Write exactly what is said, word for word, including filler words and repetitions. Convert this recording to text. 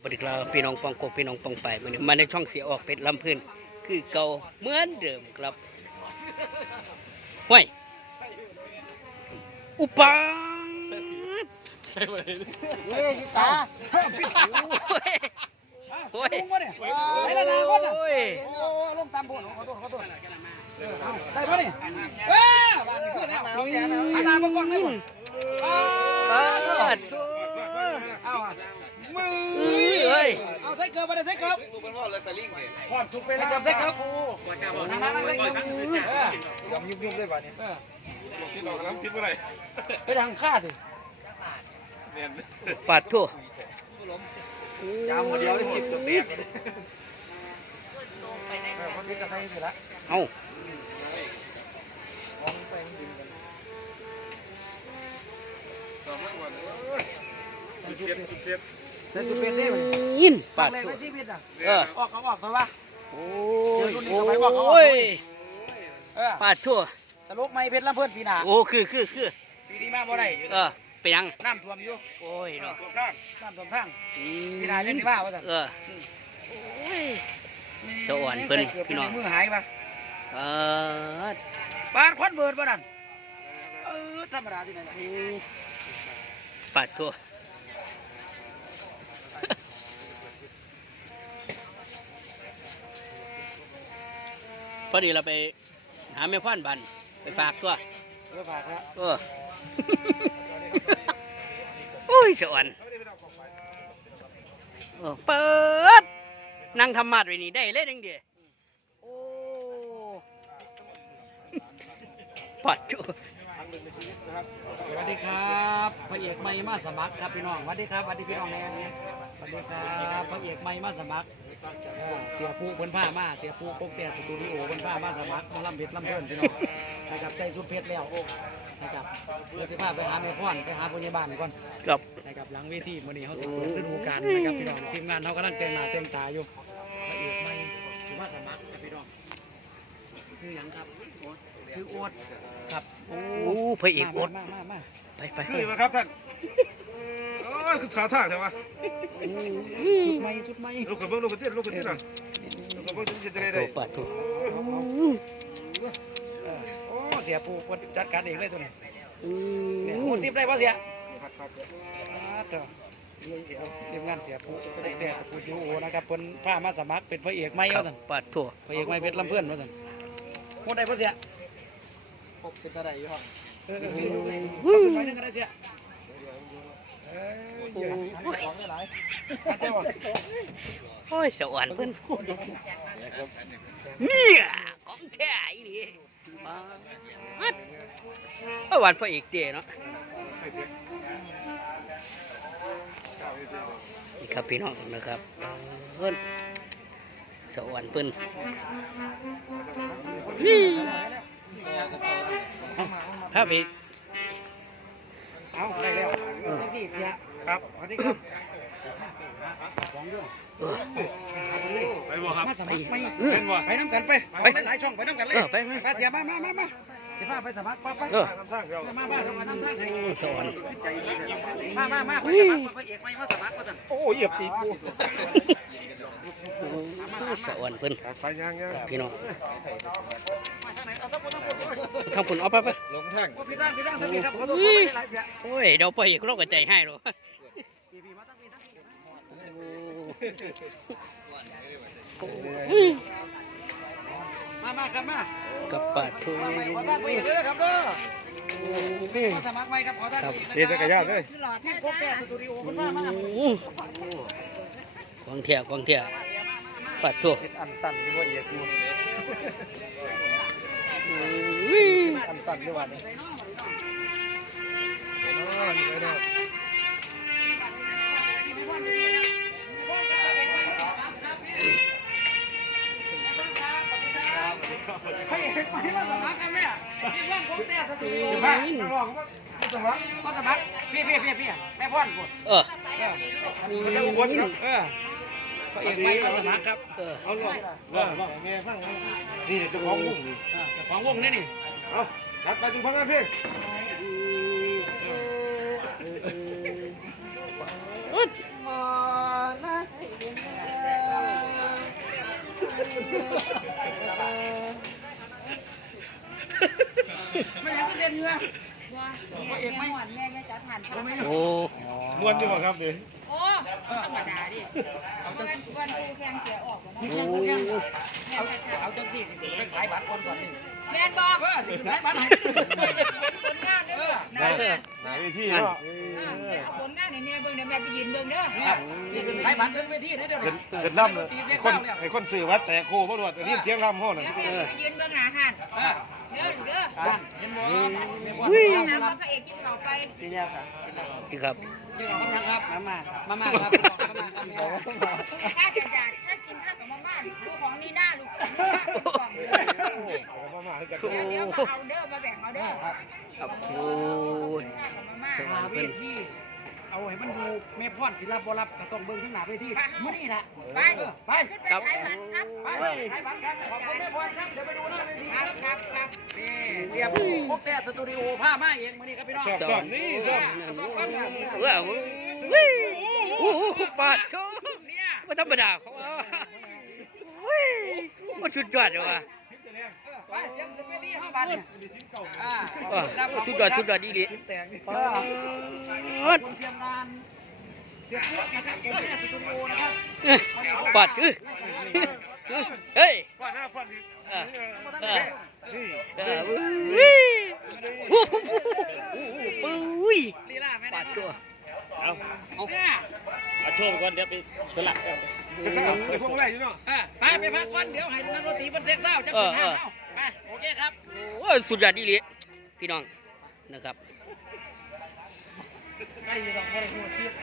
สวัสดีครับพี่น้องปองกบพี่น้องปองไปมาเนี่ยมาในช่องเสียออกเป็ดลำพื้นคือเก่าเหมือนเดิมครับห้วยอุปังใช่ไหมเฮ้ยจิตาโอ้ยลุงวะเนี่ยไอ้ละนาคนอ่ะโอ้ลงตามพวกขอโทษขอโทษได้ปะเนี่ยเอ้ยบ้านนี้ขึ้นแล้วอาณาบังกรได้หมดปาดเอามือเอ้ยเอาใส่เกลือไปเลยใส่เกลือพอดถูกไปแล้วใส่เกลือนั่งนั่งใส่เกลือยำยุบยุบเลยบ้านนี้ที่บอกน้ำทิพย์อะไรไปทางข้าสิปาดทั่วยาวหมดเดียวได้สิบตัวเตี้ยคนที่กระใส่สิละเอาสุดเด็ดสุดเด็ดใส่ตัวเป็นได้ไหมยินปาดทั่ทั่ววชีวิตอ่ะเออออกเขาออกตัววะโอ้ยโอ้ยปาดทั่วสรุปไม่เพชรลำเพิ่นปีหน้าโอ้คือคือคือปีนี้มาบ่ได้เออไปยังน้ำท่วมอยู่โอ้ยเนาะน้ำท่วมทางปีหน้ายังสิมาว่าซั่นเออสวรรค์เพิ่นพี่น้องมือหายปะเออปาดควันเบิดบ่นั่นเออธรรมดาที่ไหนล่ะปาดทั่วพอดีเราไปหาแม่พ่อนบันไปฝากตัวเออฝากครับเออโอ้ยสวรรค์เออเปิดนั่งทำมาดไว้นี่ได้เลยนึงเดียวโอ้ปัดจุสวัสดีครับพระเอกใหม่มาสมัครครับพี่น้องสวัสดีครับสวัสดีพี่น้องแน่สวัสดีครับพระเอกใหม่มาสมัครเสียปูเพิ่นผ้ามาเสียปูโป๊กแต่สตูดิโอเพิ่นผ้ามาสมัครมาลำเพชรลำเพิ่นพี่น้องนะครับใจสุดเพชรแล้วนะครับเดี๋ยวสิพาไปหาแม่พ่อนไปหาผู้ใหญ่บ้านก่อนครับนะครับหลังเวทีมื้อนี้เขาสิเปิดฤดูกาลนะครับพี่น้องทีมงานเขากำลังแต่งหน้าแต่งตาอยู่พระเอกใหม่สิมาสมัครครับพี่น้องชื่อหยังครับชื่อโอ๊ตครับโอ้พระเอกโอ๊ตมามามาไปไปคือมาครับท่านโอ้ยคือขาทางใช่ไหมสุดไหมสุดไหมลูกกระเบื้องลูกกระเตี้ยลูกกระเตี้ยน่ะลูกกระเบื้องจะได้ได้ปาดทั่วโอ้เสียปูจัดการเองเลยตัวนี้เนี่ยโอ้สิบได้ป่ะเสียทีมงานเสียปูเด็กแดดสปูยูโอนะครับเป็นผ้ามาสมัครเป็นพระเอกใหม่ว่าสั่นปาดทั่วพระเอกใหม่เพชรลำเพื่อนว่าสั่นหมดได้ป่ะเสียพบเป็นอะไรอยู่ห้องเออเออไปนึงก็ได้เสียโอ้ยสวรรค์เพิ่นเนี่ยของแท้อีนี่มาเมื่อวานพระเอกเตี๋ยเนาะนี่ครับพี่น้องนะครับเพิ่นสวรรค์เพิ่นถ้าไปเอาได้แล้วสี่เสียครับสวัสดีครับสองด้วยไปบ่ครับมาสมัครไปไปน้ำกันไปไปหลายช่องไปน้ำกันเลยไปมาเสียมามามามาเสียมาไปสมัครไปไปมามาทำงานน้ำทางให้สวรรค์มามามาไปสมัครพระเอกไม่มาสมัครมาสั่นโอ้เหยียบจีกูสวรรค์เพิ่นไปยังยังพี่น้องทำผลเอาไปไปลงแท่งพี่ตั้งพี่ตั้งพี่ครับขอโทษไม่ได้หลายเสียโอ้ยเดี๋ยวไปอีกโรคกระจายให้หรอมามาครับมากับปาดทูขอตั้งไปเด้อครับเด้อมาสมัครใหม่ครับขอตั้งอีกเดี๋ยวจะกระยาเลยที่พบแก่สตูดิโอมันมามาควงเทียควงเทียปาดทูอันตันดีกว่าเอียดอยู่อันสั่นดีกว่านี่ให้ให้มาสมัครกันแม่พี่พ่อนผมแต่สตูดิโอมาสมัครมาสมัครพี่พี่พี่พี่แม่พ่อนผมเออมันจะอ้วนครับเออพระเอกไม่มาสมัครครับเอาล่ะว่าว่าแม่สั่งนี่เจ้าของวงนี่เจ้าของวงนี่นี่เอาหัดไปดูพังงานเพลงมานะไม่อยากเส้นเนื้อว่าแม่แม่หอนแม่แม่จัดผ่านผ่านโอ้ม้วนดีกว่าครับนี่โอ้ธรรมดาดิวันวันครูแข่งเสียออกแล้วมีนะแข่งมีแข่งเอาเอาจังสี่สิบไปขายบัตรก่อนก่อนนี่แม่นบอกเออสิขายบัตรให้เห็นผลงานเด้อได้หาวิธีเนาะเอาผลงานในแม่เบิ่งเดี๋ยวแม่ไปยืนเบิ่งเด้อเนี่ยสิขายบัตรถึงเวทีได้เดี๋ยวเกินี้นเกินล่ำเลยคนไอ้คนสื่อวัดแต่โคบ่รวดได้ยินเสียงล่ำห้อน่ะเดี๋ยวแม่ไปยืนเบิ่งหน้าหันอ่าเด้อเด้อเห็นบ่เห็นบ่น้ำพระเอกกินข้าวไปกินยาครับที่ครับกินของกำลังครับมาม่ามาม่าครับมาม่าครับถ้าจะอยากถ้ากินข้าวกับมาม่าลูกของนี่หน้าลูกของนี่หน้าลูกเอามามาให้กันเดี๋ยวเดี๋ยวมาเอาเด้อมาแบ่งเอาเด้อครับโอ้ยข้าวกับมาม่าหาเวทีเอาให้มันดูแม่พ่อนศิลปบ่รับก็ต้องเบิ่งทั้งหน้าเวทีมื้อนี้ล่ะไปไปขึ้นไปขายหันครับไปขายบัตรครับขอบคุณแม่พ่อนครับเดี๋ยวไปดูหน้าเวทีครับครับครับนี่เสียบพวกแต่สตูดิโอผ้ามาเองมื้อนี้ครับพี่น้องชอบชอบนี่ชอบเออวิ่งโอ้โหปาดโชว์เนี่ยไม่ธรรมดาเขาอ่ะวิ่งมันสุดยอดเลยว่ะไปเตรียมขึ้นเวทีห้าบาทเนี่ยอ่าเออสุดยอดสุดยอดดีดีแตงปาดคนเตรียมงานเตรียมพวกนะครับเตรียมสตูดิโอนะครับปาดเออเฮ้ยฟันหน้าฟันดิเออเออนี่เออวิ่งโอ้โหปุ้ยลีลาแม่ปาดตัวเอาเนี่ยเอาโชว์ไปก่อนเดี๋ยวไปสลับกันจะข้าวไอ้พวกไรอยู่เนาะอ่ะไปไปพักก่อนเดี๋ยวให้นักดนตรีเพิ่นเซ็กเศร้าจะเป็นห้าเนาะไปโอเคครับโอ้ยสุดยอดดีเลยพี่น้องนะครับไอ้ดอกบัวหัวเทียบ